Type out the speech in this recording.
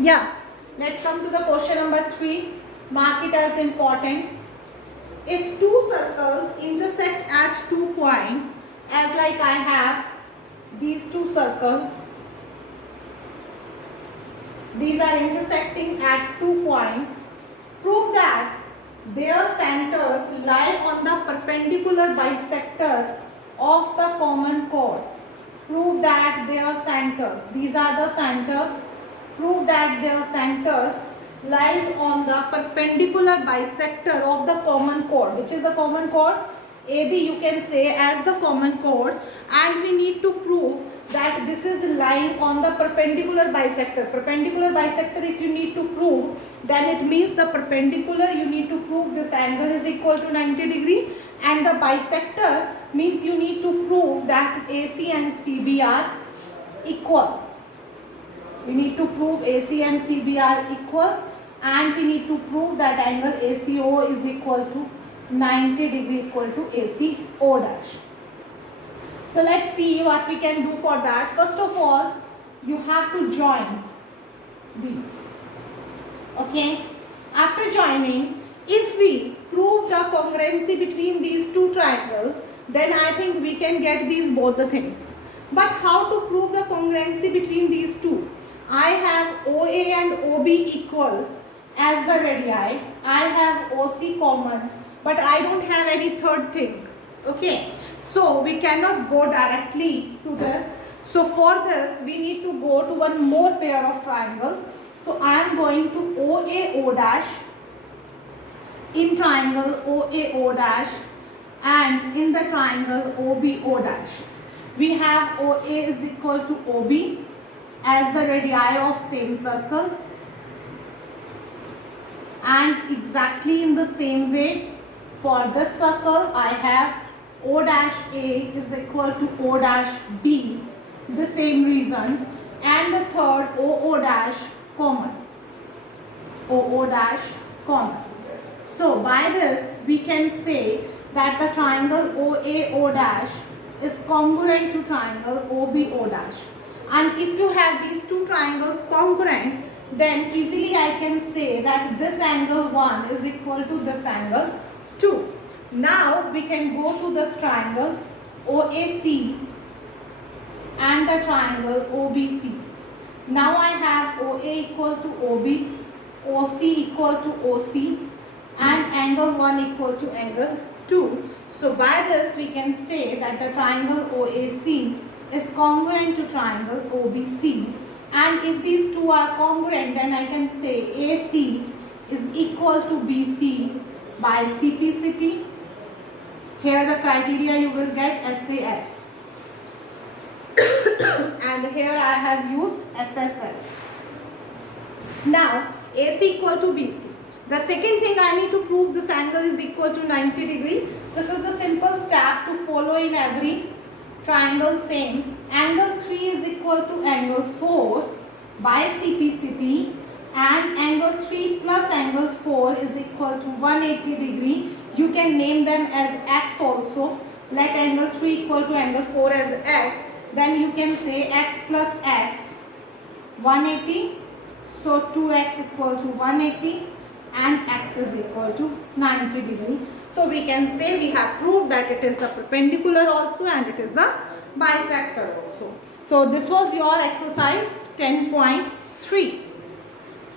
Yeah, let's come to the question number 3. Mark it as important. If two circles intersect at 2 points, as like I have these two circles, these are intersecting at 2 points, prove that their centers lie on the perpendicular bisector of the common chord. Prove that their centers, these are the centers, prove that their centers lies on the perpendicular bisector of the common chord. Which is the common chord? AB you can say as the common chord, and we need to prove that this is lying on the perpendicular bisector. Perpendicular bisector, if you need to prove, then it means the perpendicular, you need to prove this angle is equal to 90 degree, and the bisector means you need to prove that AC and CB are equal. We need to prove AC and CB are equal, and we need to prove that angle ACO is equal to 90 degree equal to ACO dash. So let's see what we can do for that. First of all, you have to join these. Okay. After joining, if we prove the congruency between these two triangles, then I think we can get these both the things. But how to prove the congruency between these two? I have OA and OB equal as the radii. I have OC common, but I don't have any third thing. Okay. So we cannot go directly to this. So for this, we need to go to one more pair of triangles. So I am going to OAO dash in triangle OAO dash and in the triangle OBO dash. We have OA is equal to OB as the radii of same circle, and exactly in the same way for this circle I have O dash A is equal to O dash B, the same reason, and the third OO dash common. OO dash common. So by this we can say that the triangle OAO dash is congruent to triangle OBO dash. And if you have these two triangles congruent, then easily I can say that this angle 1 is equal to this angle 2. Now we can go to this triangle OAC and the triangle OBC. Now I have OA equal to OB, OC equal to OC, and angle 1 equal to angle 2. So by this we can say that the triangle OAC is congruent to triangle OBC. And if these two are congruent, then I can say AC is equal to BC by CPCP. Here the criteria you will get SAS. And here I have used SSS. Now AC equal to BC. The second thing I need to prove this angle is equal to 90 degree. This is the simple step to follow in every triangle same. Angle 3 is equal to angle 4 by CPCP, and angle 3 plus angle 4 is equal to 180 degree. You can name them as X also. Let angle 3 equal to angle 4 as X. Then you can say X plus X 180. So 2X equal to 180 and X is equal to 90 degree. So we can say we have proved that it is the perpendicular also and it is the bisector also. So this was your exercise 10.3.